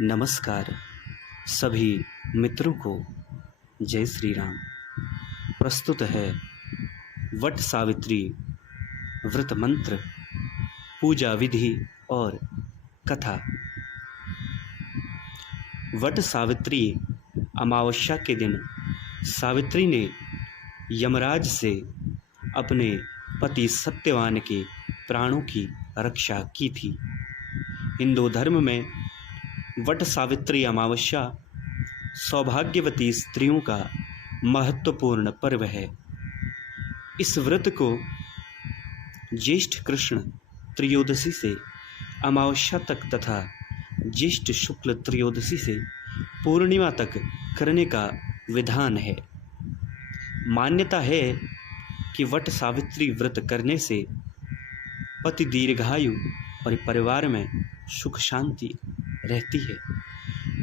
नमस्कार सभी मित्रों को। जय श्री राम। प्रस्तुत है वट सावित्री व्रत मंत्र, पूजा विधि और कथा। वट सावित्री अमावस्या के दिन सावित्री ने यमराज से अपने पति सत्यवान के प्राणों की रक्षा की थी। हिंदू धर्म में वट सावित्री अमावस्या सौभाग्यवती स्त्रियों का महत्वपूर्ण पर्व है। इस व्रत को ज्येष्ठ कृष्ण त्रयोदशी से अमावस्या तक तथा ज्येष्ठ शुक्ल त्रयोदशी से पूर्णिमा तक करने का विधान है। मान्यता है कि वट सावित्री व्रत करने से पति दीर्घायु और परिवार में सुख शांति रहती है।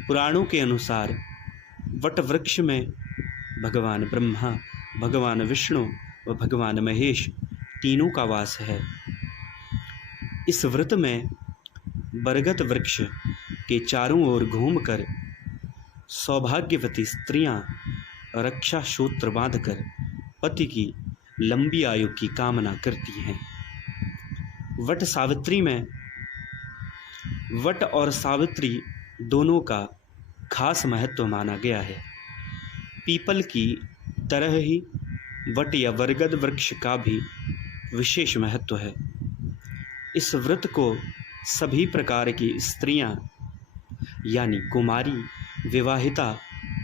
पुराणों के अनुसार वट वृक्ष में भगवान ब्रह्मा, भगवान विष्णु व भगवान महेश तीनों का वास है। इस व्रत में बरगद वृक्ष के चारों ओर घूमकर सौभाग्यवती स्त्रियां रक्षा सूत्र बांधकर पति की लंबी आयु की कामना करती हैं। वट सावित्री में वट और सावित्री दोनों का खास महत्व माना गया है। पीपल की तरह ही वट या बरगद वृक्ष का भी विशेष महत्व है। इस व्रत को सभी प्रकार की स्त्रियां यानी कुमारी, विवाहिता,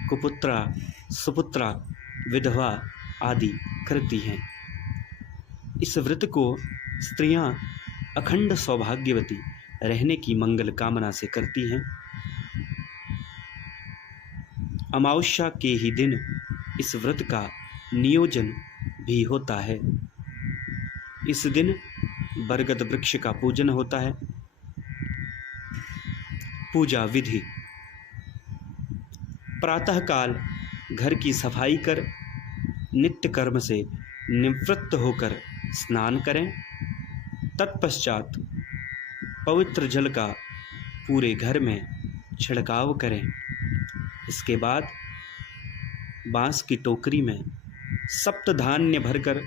कुपुत्रा, सुपुत्रा, विधवा आदि करती हैं। इस व्रत को स्त्रियां अखंड सौभाग्यवती रहने की मंगल कामना से करती हैं। अमावस्या के ही दिन इस व्रत का नियोजन भी होता है। इस दिन बरगद वृक्ष का पूजन होता है। पूजा विधि: प्रातःकाल घर की सफाई कर नित्य कर्म से निवृत्त होकर स्नान करें। तत्पश्चात पवित्र जल का पूरे घर में छिड़काव करें। इसके बाद बांस की टोकरी में सप्त धान्य भरकर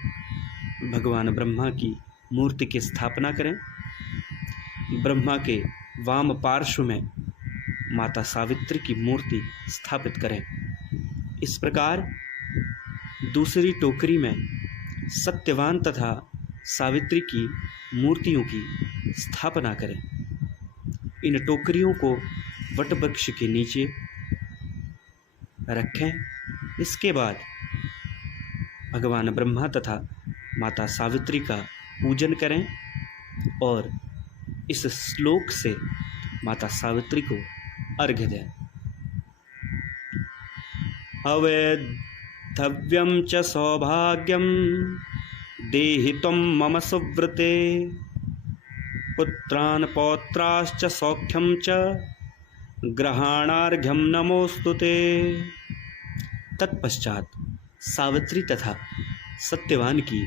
भगवान ब्रह्मा की मूर्ति की स्थापना करें। ब्रह्मा के वाम पार्श्व में माता सावित्री की मूर्ति स्थापित करें। इस प्रकार दूसरी टोकरी में सत्यवान तथा सावित्री की मूर्तियों की स्थापना करें। इन टोकरियों को वट वृक्ष के नीचे रखें। इसके बाद भगवान ब्रह्मा तथा माता सावित्री का पूजन करें और इस श्लोक से माता सावित्री को अर्घ्य दें। अवैधव्यं च सौभाग्यं देहि त्वं मम सुव्रते, पुत्रान् पौत्राश्च सौख्यं च ग्रहाणार्घ्यं नमोस्तुते। तत्पश्चात सावित्री तथा सत्यवान की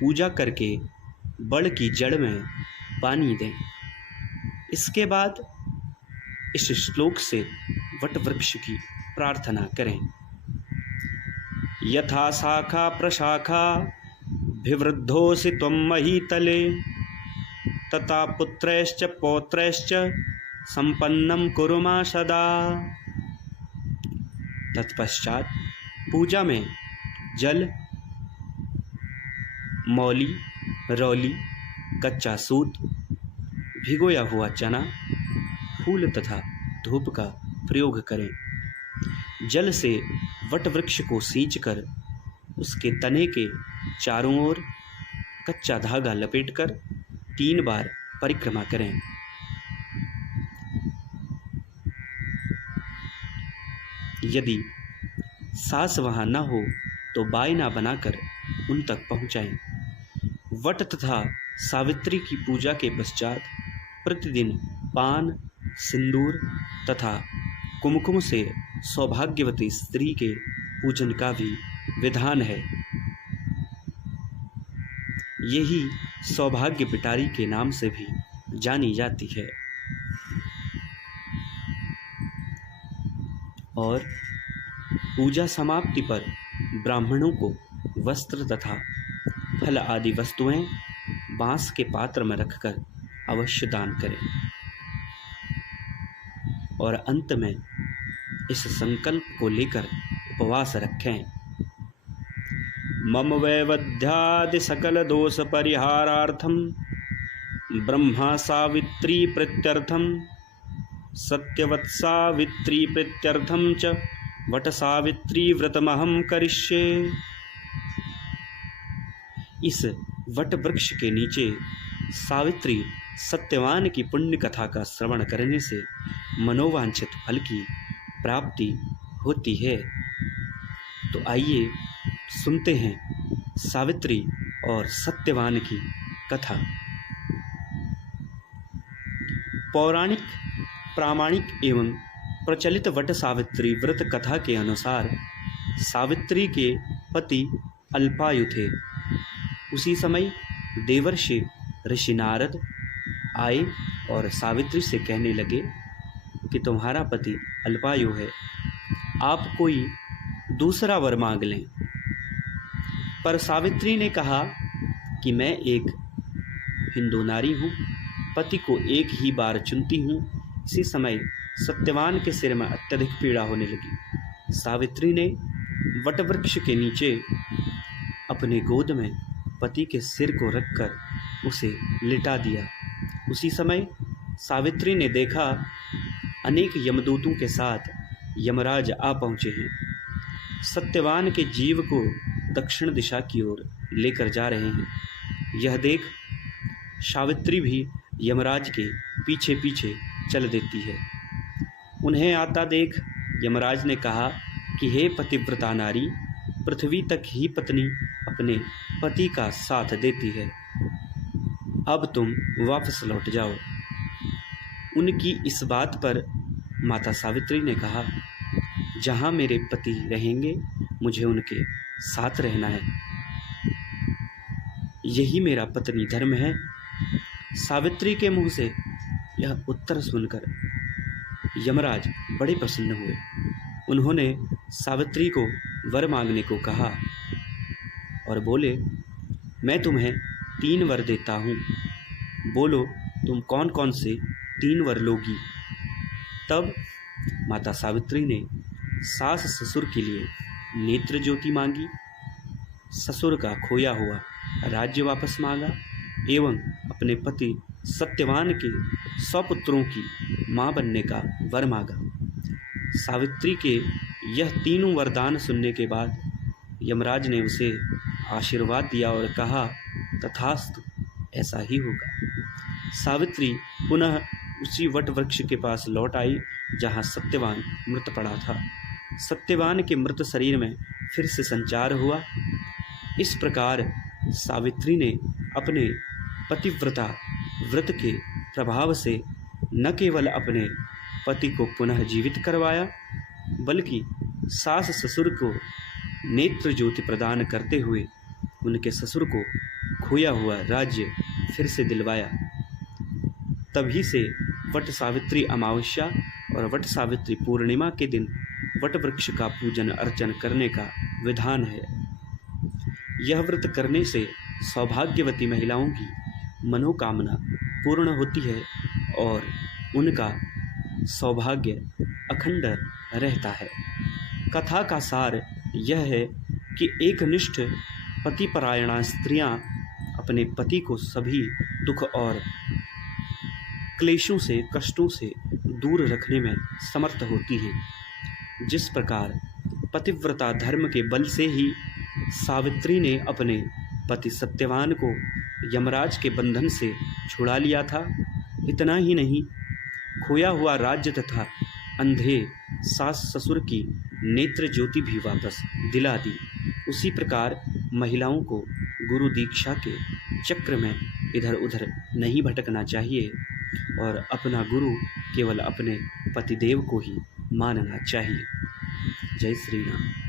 पूजा करके बड़ की जड़ में पानी दें। इसके बाद इस श्लोक से वट वृक्ष की प्रार्थना करें। यथा शाखा प्रशाखा भिवृद्धोऽसि त्वं महीतले, तथा पुत्रैश्च पौत्रैश्च संपन्नं कुरु मां सदा। तत्पश्चात पूजा में जल, मौली, रौली, कच्चा सूत, भिगोया हुआ चना, फूल तथा धूप का प्रयोग करें। जल से वट वृक्ष को सींचकर उसके तने के चारों ओर कच्चा धागा लपेटकर 3 बार परिक्रमा करें। यदि सास वहां न हो तो बायना बनाकर उन तक पहुंचाएं। वट तथा सावित्री की पूजा के पश्चात प्रतिदिन पान, सिंदूर तथा कुमकुम से सौभाग्यवती स्त्री के पूजन का भी विधान है। यही सौभाग्य पिटारी के नाम से भी जानी जाती है। और पूजा समाप्ति पर ब्राह्मणों को वस्त्र तथा फल आदि वस्तुएं बांस के पात्र में रखकर अवश्य दान करें। और अंत में इस संकल्प को लेकर उपवास रखें। मम वैवध्यादि सकल दोष परिहारार्थम ब्रह्मा सावित्री प्रीत्यर्थम सत्यवत् सावित्री प्रीत्यर्थम च वट सावित्री व्रतमहम करिष्ये। इस वट वृक्ष के नीचे सावित्री सत्यवान की पुण्य कथा का श्रवण करने से मनोवांछित फल की प्राप्ति होती है। तो आइए सुनते हैं सावित्री और सत्यवान की कथा। पौराणिक, प्रामाणिक एवं प्रचलित वट सावित्री व्रत कथा के अनुसार सावित्री के पति अल्पायु थे। उसी समय देवर्षि ऋषि नारद आए और सावित्री से कहने लगे कि तुम्हारा पति अल्पायु है, आप कोई दूसरा वर मांग लें। पर सावित्री ने कहा कि मैं एक हिंदू नारी हूँ, पति को एक ही बार चुनती हूँ। इसी समय सत्यवान के सिर में अत्यधिक पीड़ा होने लगी। सावित्री ने वटवृक्ष के नीचे अपने गोद में पति के सिर को रखकर उसे लिटा दिया। उसी समय सावित्री ने देखा अनेक यमदूतों के साथ यमराज आ पहुँचे हैं। सत्यवान के जीव को दक्षिण दिशा की ओर लेकर जा रहे हैं। यह देख सावित्री भी यमराज के पीछे पीछे चल देती है। उन्हें आता देख यमराज ने कहा कि हे पतिव्रता नारी, पृथ्वी तक ही पत्नी अपने पति का साथ देती है, अब तुम वापस लौट जाओ। उनकी इस बात पर माता सावित्री ने कहा, जहाँ मेरे पति रहेंगे मुझे उनके साथ रहना है, यही मेरा पत्नी धर्म है। सावित्री के मुंह से यह उत्तर सुनकर यमराज बड़े प्रसन्न हुए। उन्होंने सावित्री को वर मांगने को कहा और बोले, मैं तुम्हें 3 वर देता हूँ, बोलो तुम कौन कौन से 3 वर लोगी। तब माता सावित्री ने सास ससुर के लिए नेत्र ज्योति मांगी, ससुर का खोया हुआ राज्य वापस मांगा एवं अपने पति सत्यवान के 100 पुत्रों की मां बनने का वर मांगा। सावित्री के यह तीनों वरदान सुनने के बाद यमराज ने उसे आशीर्वाद दिया और कहा, तथास्तु, ऐसा ही होगा। सावित्री पुनः उसी वट वृक्ष के पास लौट आई जहाँ सत्यवान मृत पड़ा था। सत्यवान के मृत शरीर में फिर से संचार हुआ। इस प्रकार सावित्री ने अपने पतिव्रता व्रत के प्रभाव से न केवल अपने पति को पुनः जीवित करवाया, बल्कि सास ससुर को नेत्र ज्योति प्रदान करते हुए उनके ससुर को खोया हुआ राज्य फिर से दिलवाया। तभी से वट सावित्री अमावस्या और वट सावित्री पूर्णिमा के दिन वट वृक्ष का पूजन अर्चन करने का विधान है। यह व्रत करने से सौभाग्यवती महिलाओं की मनोकामना पूर्ण होती है और उनका सौभाग्य अखंड रहता है। कथा का सार यह है कि एकनिष्ठ पतिपरायणा स्त्रियां अपने पति को सभी दुख और क्लेशों से, कष्टों से दूर रखने में समर्थ होती हैं। जिस प्रकार पतिव्रता धर्म के बल से ही सावित्री ने अपने पति सत्यवान को यमराज के बंधन से छुड़ा लिया था, इतना ही नहीं, खोया हुआ राज्य तथा अंधे सास ससुर की नेत्र ज्योति भी वापस दिला दी। उसी प्रकार महिलाओं को गुरु दीक्षा के चक्र में इधर उधर नहीं भटकना चाहिए और अपना गुरु केवल अपने पतिदेव को ही मानना चाहिए। जय श्री राम।